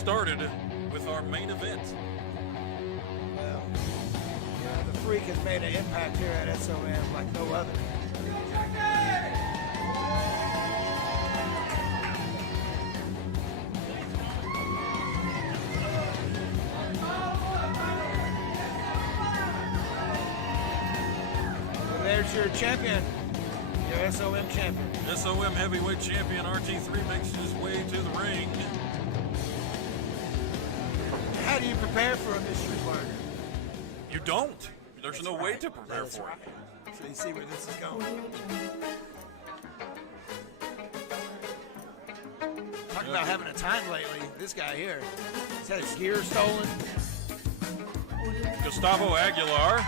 started with our main event. Well, the Freak has made an impact here at SOM like no other. And there's your champion, your SOM champion. SOM heavyweight champion RT3 makes his way to the ring. How do you prepare for a mystery partner? You don't. There's That's no right. way to prepare That's for right. it. So you see where this is going. Talk about having a time lately. This guy here, he's had his gear stolen. Gustavo Aguilar.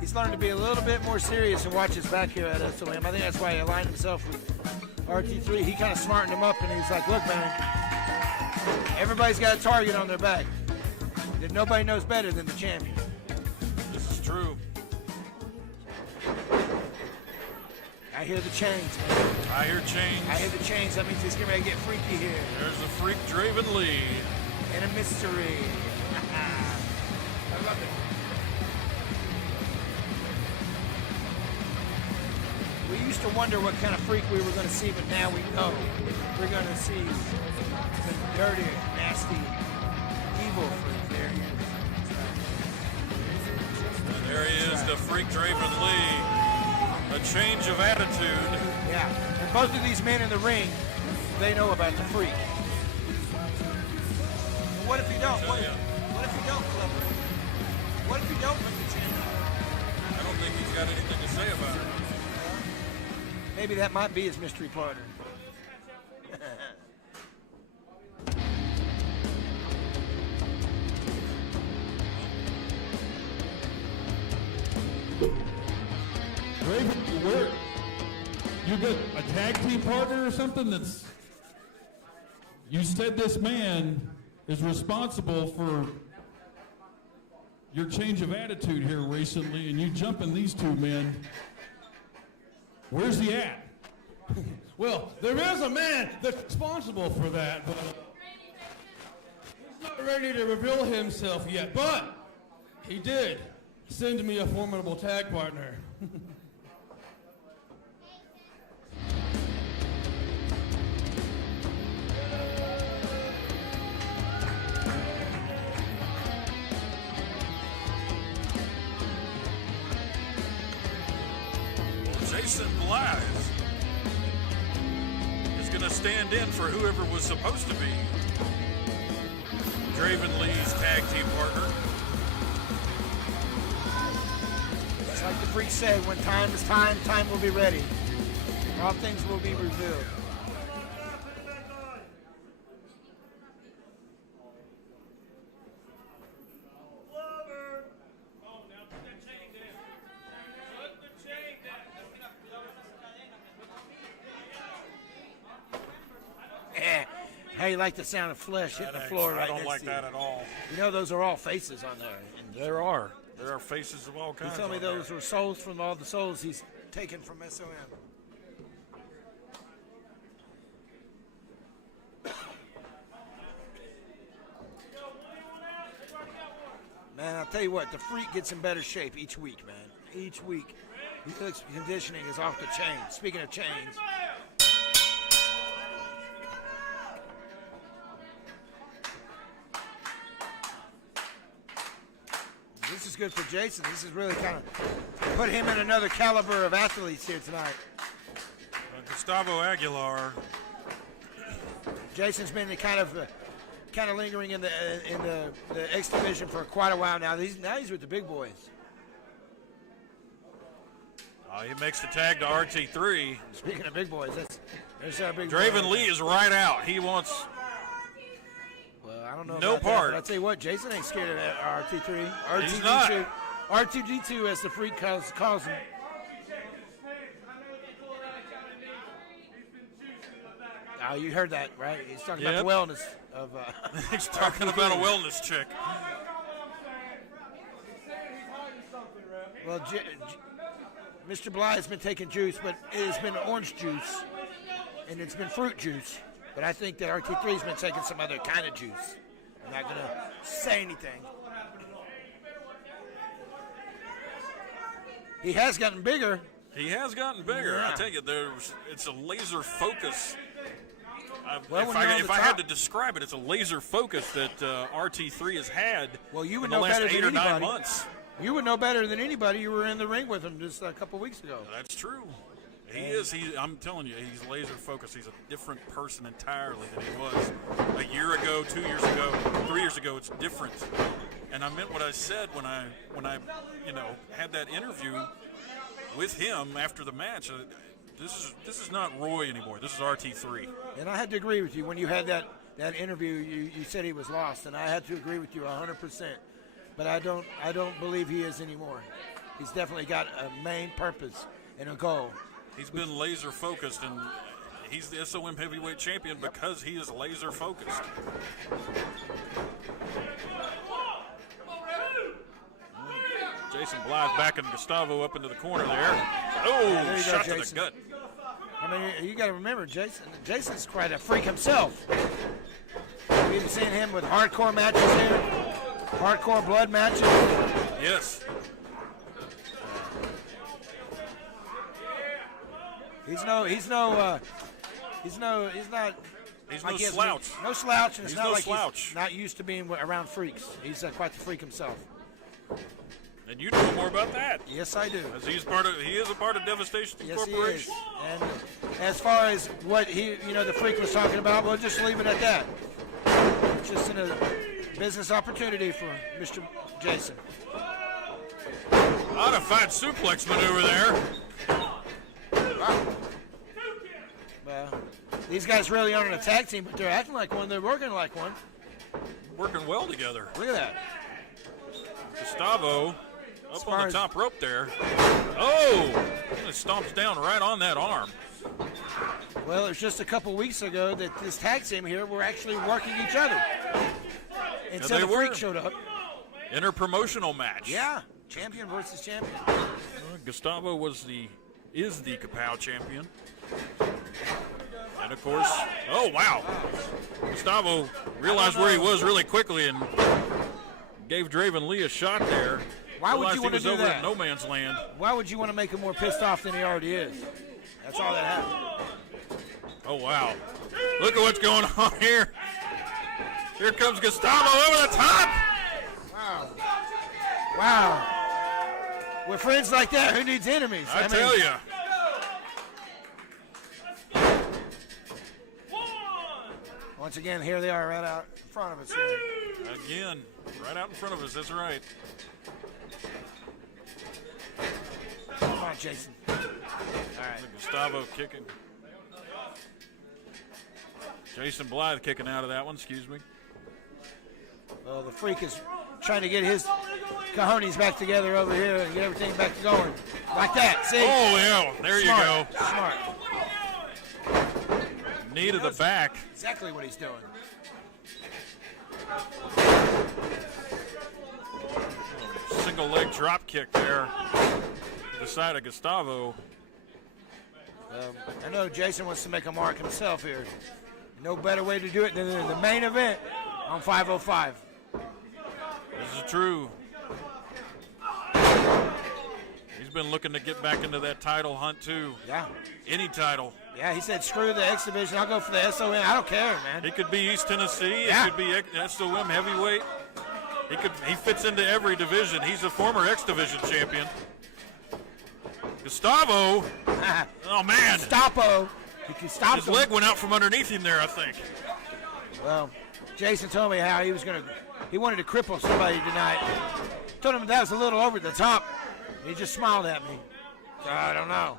He's learned to be a little bit more serious and watch his back here at SOM. I think that's why he aligned himself with RT3. He kind of smartened him up, and he's like, look, man, everybody's got a target on their back. That nobody knows better than the champion. This is true. I hear the chains, man. I hear chains. I hear the chains. That means he's getting ready to get freaky here. There's the Freak Draven Lee. And a mystery. I love it. We used to wonder what kind of freak we were going to see, but now we know we're going to see the dirty, nasty, evil freak. There he is. And there he is, the Freak Draven Lee. A change of attitude. Yeah. And both of these men in the ring, they know about the freak. And what if you don't? What if you don't, Clever? What if you don't put the champion? I don't think he's got anything to say about it. Maybe that might be his mystery partner. Draven, where you got a tag team partner or something that's? You said this man is responsible for your change of attitude here recently, and you jumping these two men. Where's he at? Well, there is a man that's responsible for that, but he's not ready to reveal himself yet. But he did send me a formidable tag partner. Jason Blythe is going to stand in for whoever was supposed to be Draven Lee's tag team partner. It's like the freak said, when time is time, time will be ready. All things will be revealed. How you like the sound of flesh hitting the floor right I don't next like to that you? at all. You know those are all faces on there. And There are faces of all kinds. he told me on those there. were souls from all the souls he's taken from SOM. Man, I'll tell you what, the freak gets in better shape each week, man. Each week. His conditioning is off the chain. Speaking of chains. This is good for Jason. This is really kind of put him in another caliber of athletes here tonight. Gustavo Aguilar. Jason's been kind of lingering in the X division for quite a while now. He's with the big boys. He makes the tag to RT3. Speaking of big boys, there's our big Draven boy. Lee is right out. He wants Well, I don't know no about part. That, but I'll tell you what, Jason ain't scared of that RT3. He's not. R2D2, as the freak calls him. Oh, you heard that, right? He's talking about the wellness of. He's talking about a wellness chick. Well, Mr. Blythe's been taking juice, but it has been orange juice, and it's been fruit juice. But I think that RT3's been taking some other kind of juice. I'm not going to say anything. He has gotten bigger. He has gotten bigger. Yeah. I tell you, it's a laser focus. Well, If I had to describe it, it's a laser focus that RT3 has had Well, you would in the know last better 8 than or 9 anybody. months. You would know better than anybody. You were in the ring with him just a couple weeks ago. That's true. He is. I'm telling you, he's laser focused. He's a different person entirely than he was a year ago, 2 years ago, 3 years ago. It's different. And I meant what I said when I had that interview with him after the match. This is not Roy anymore. This is RT3. And I had to agree with you when you had that interview. You said he was lost, and I had to agree with you 100%. But I don't believe he is anymore. He's definitely got a main purpose and a goal. He's been laser focused, and he's the SOM heavyweight champion because he is laser focused. Jason Blythe backing Gustavo up into the corner there. Oh, there you go, shot to the Jason. gut. I mean, you got to remember, Jason's quite a freak himself. We've seen him with hardcore matches here, hardcore blood matches. Yes. He's not He's no slouch. No slouch, and it's He's not no like slouch. he's not used to being around freaks. He's quite the freak himself. And you know more about that. Yes, I do. As he is a part of Devastation Yes, he is. Corporation. And as far as what the freak was talking about, we'll just leave it at that. Just a business opportunity for Mr. Jason. Modified suplex maneuver there. Wow. Well, these guys really aren't a tag team, but they're acting like one. They're working like one. Working well together. Look at that. Gustavo up on the as- top rope there. Oh! And it stomps down right on that arm. Well, it was just a couple weeks ago that this tag team here were actually working each other. Until they the freak were. showed up. Interpromotional match. Yeah, champion versus champion. Gustavo is the Kapow champion. And of course, oh wow. Gustavo realized where he was really quickly and gave Draven Lee a shot there. Why would you want to Realized do he was over that? in no man's land. Why would you want to make him more pissed off than he already is? That's all that happened. Oh wow. Look at what's going on here. Here comes Gustavo over the top. Wow. With friends like that, who needs enemies? I tell you. Once again, here they are right out in front of us here. Again, right out in front of us. That's right. Come on, Jason. All right. Gustavo kicking. Jason Blythe kicking out of that one. Excuse me. Well, the freak is trying to get his cojones back together over here and get everything back going. Like that, see? Oh, yeah. There Smart. you go. Smart. Knee to the back. Exactly what he's doing. Single leg drop kick there. To the side of Gustavo. I know Jason wants to make a mark himself here. No better way to do it than the main event on 505. This is true. He's been looking to get back into that title hunt, too. Yeah. Any title. Yeah, he said, screw the X Division. I'll go for the SOM. I don't care, man. It could be East Tennessee. Yeah. It could be SOM heavyweight. He fits into every division. He's a former X Division champion. Gustavo. Oh, man. Gustavo. He can stop His him. leg went out from underneath him there, I think. Well, Jason told me how he wanted to cripple somebody tonight. Told him that was a little over the top. He just smiled at me. So I don't know.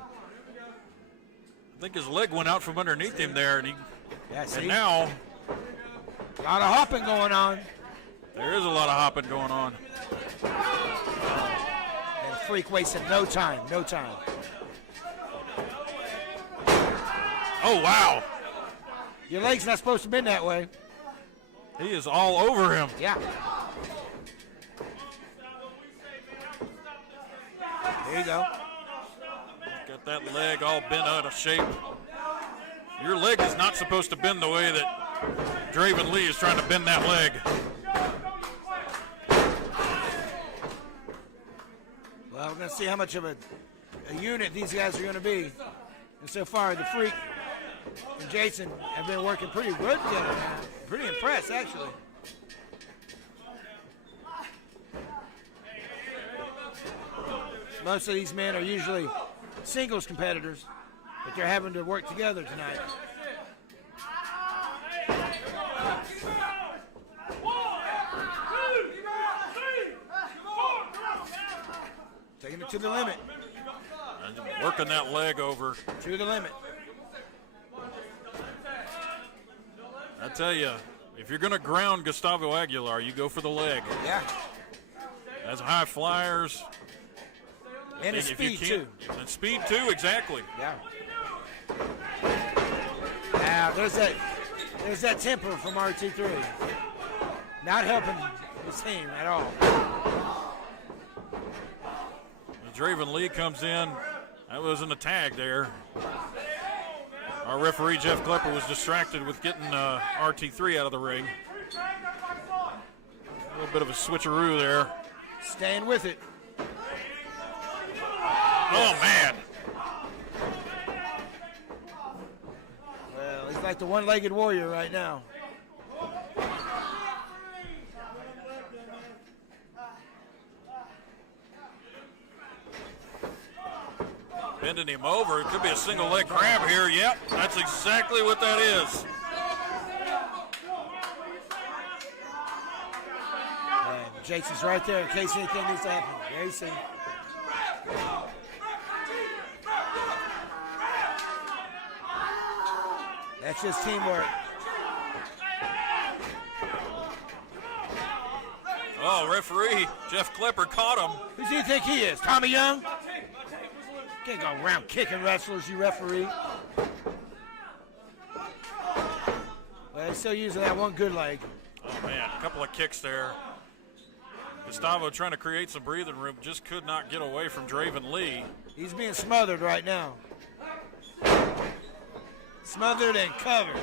I think his leg went out from underneath him there, and Yeah, see? and now A lot of hopping going on. there is a lot of hopping going on. And Freak wasted no time. No time. Oh, wow. Your leg's not supposed to bend that way. He is all over him. Yeah. There you go. Got that leg all bent out of shape. Your leg is not supposed to bend the way that Draven Lee is trying to bend that leg. Well, we're going to see how much of a unit these guys are going to be. And so far, the Freak and Jason have been working pretty good together, man. Pretty impressed, actually. Most of these men are usually singles competitors, but they're having to work together tonight. Taking it to the limit. And working that leg over. To the limit. I tell you, if you're going to ground Gustavo Aguilar, you go for the leg. Yeah. As high flyers. And his speed, too. And speed, too, exactly. Yeah. Now, there's that temper from RT3. Not helping his team at all. Draven Lee comes in. That wasn't a tag there. Our referee, Jeff Klepper, was distracted with getting RT3 out of the ring. A little bit of a switcheroo there. Staying with it. Oh, man. Well, he's like the one-legged warrior right now. Bending him over. It could be a single leg grab here. Yep, that's exactly what that is. And Jason's right there in case anything needs to happen. There you see. That's just teamwork. Oh, referee Jeff Klepper caught him. Who do you think he is? Tommy Young? Can't go around kicking wrestlers, you referee. Well, they're still using that one good leg. Oh, man, a couple of kicks there. Gustavo trying to create some breathing room, just could not get away from Draven Lee. He's being smothered right now. Smothered and covered. Is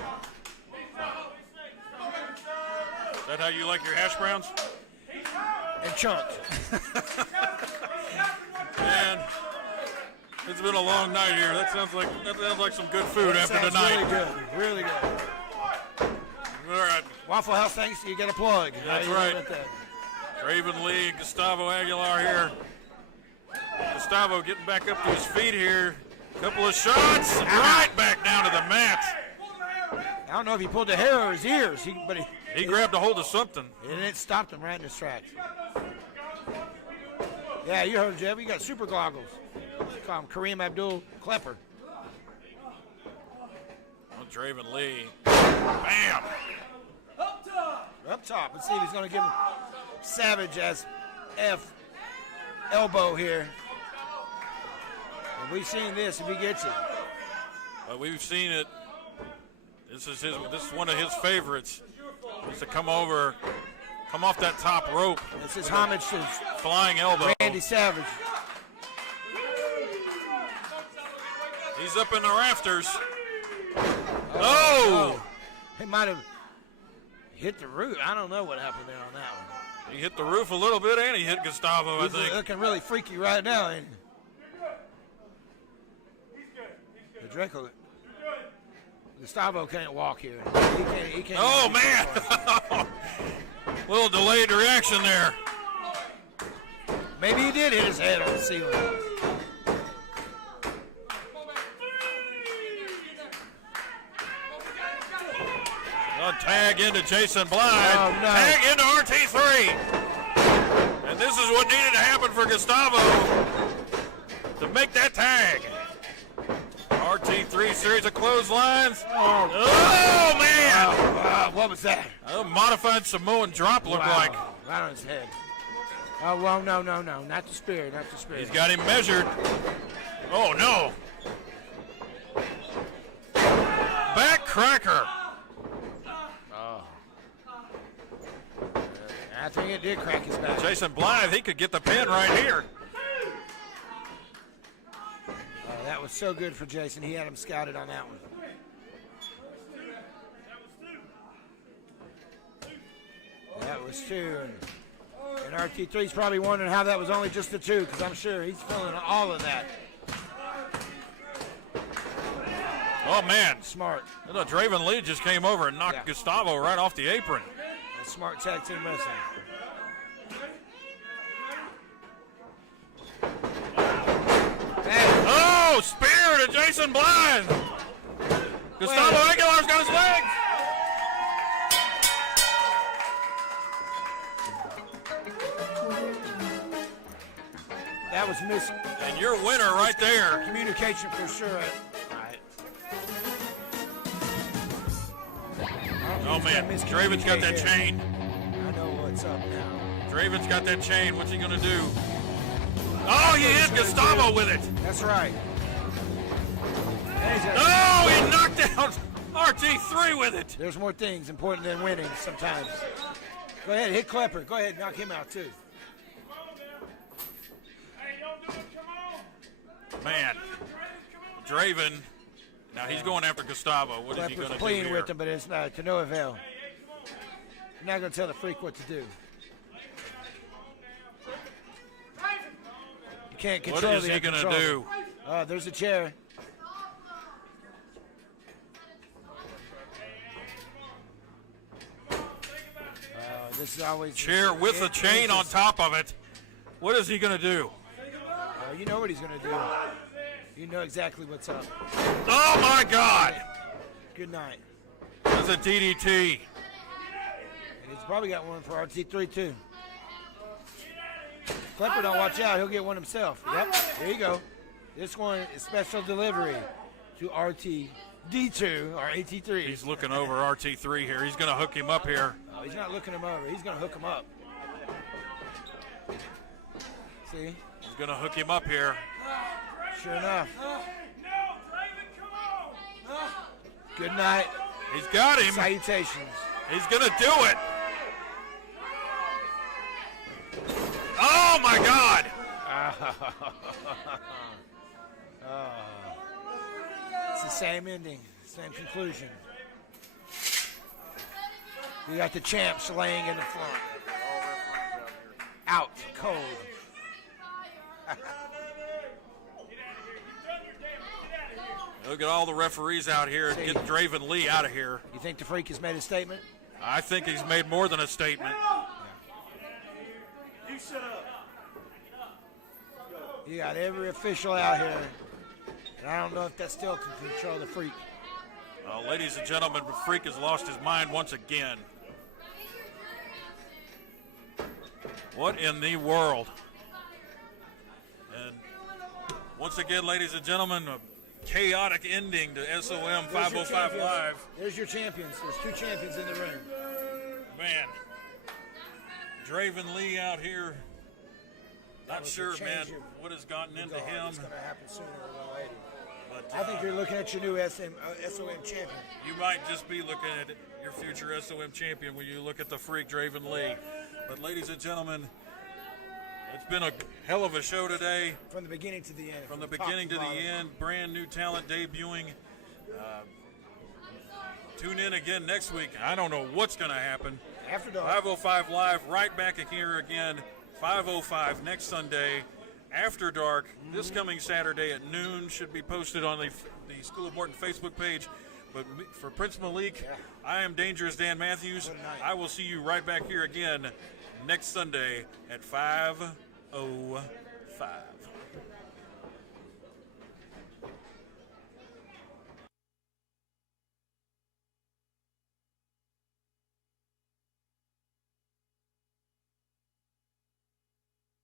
that how you like your hash browns? And chunked. Man, it's been a long night here. That sounds like some good food That after sounds tonight. Really good. Really good. All right. Waffle House, thanks. You get a plug. That's How you right. doing with that? Draven Lee, Gustavo Aguilar here. Gustavo getting back up to his feet here. Couple of shots, and right back down to the mat. I don't know if he pulled the hair or his ears, but He grabbed a hold of something. and it stopped him right in his tracks. Yeah, you heard Jeff. You got super goggles. Call him Kareem Abdul Klepper. Oh, Draven Lee. Bam! Up top. Let's see if he's going to give him Savage as F elbow here. And we've seen this if he gets it. But we've seen it. This is one of his favorites. Is to come off that top rope. This is homage to Flying elbow. Randy Savage. He's up in the rafters. Oh! He might have hit the roof. I don't know what happened there on that one. He hit the roof a little bit and he hit Gustavo, I He's think. looking really freaky right now, ain't he? The Draco. Gustavo can't walk here. He can't Oh, man! Little delayed reaction there. Maybe he did hit his head on the ceiling. Tag into Jason Blythe. Oh, no. Tag into RT3. And this is what needed to happen for Gustavo to make that tag. RT3 series of clotheslines. Oh, man! What was that? A modified Samoan drop looked like. Right on his head. Oh, well, no. Not the spear, not the spear. He's got him measured. Oh, no. Back cracker. I think it did crack his back. Jason Blythe, he could get the pin right here. That was so good for Jason. He had him scouted on that one. was 2. And RT3's probably wondering how that was only just the 2, because I'm sure he's feeling all of that. Oh, man. Smart. Look, Draven Lee just came over and knocked Gustavo right off the apron. A smart tag team wrestling. Hey. Oh, spear to Jason Blythe. Gustavo Aguilar's got his legs. That was And your winner right there. communication for sure. Oh, man. Draven's got that chain. I know what's up now. Draven's got that chain. What's he going to do? Oh, he hit Gustavo with it. That's right. Oh, he knocked out RT3 with it. There's more things important than winning sometimes. Go ahead, hit Klepper. Go ahead, knock him out too. Man, Draven. Now he's going after Gustavo. What is he going to do playing here? with him, but it's not to no avail. I'm not going to tell the Freak what to do. You can't control. What is he going to do? There's a chair. This is always chair with a chain on top of it. What is he going to do? You know what he's going to do. You know exactly what's up. Oh, my God. Good night. That's a DDT. And he's probably got one for RT3, too. Klepper don't watch out. He'll get one himself. Yep, there you go. This one is special delivery to RTD2 or AT3. He's looking over RT3 here. He's going to hook him up here. Oh, he's not looking him over. He's going to hook him up. See? He's going to hook him up here. Sure enough. Good night. He's got him. Salutations. He's going to do it. Oh, my God. It's the same ending, same conclusion. You got the champs laying in the front. Out cold. Look at all the referees out here. Get Draven Lee out of here. You think the Freak has made a statement? I think he's made more than a statement. You shut up. You got every official out here. And I don't know if that still can control the Freak. Ladies and gentlemen, the Freak has lost his mind once again. What in the world? And once again, ladies and gentlemen, a chaotic ending to SOM 505 Live. There's your champions. There's 2 champions in the ring. Man, Draven Lee out here. Not sure, man, what has gotten into him. It's going to happen sooner or later. But, I think you're looking at your new SOM champion. You might just be looking at your future SOM champion when you look at the Freak Draven Lee. But ladies and gentlemen, it's been a hell of a show today. From the beginning to the end. From the beginning to the end, brand new talent debuting. Tune in again next week. I don't know what's going to happen. After dark. 505 Live, right back here again. 505 next Sunday. After dark, this coming Saturday at noon, should be posted on the School of Morton Facebook page. But for Prince Malik, I am Dangerous Dan Matthews. I will see you right back here again next Sunday at 5:05.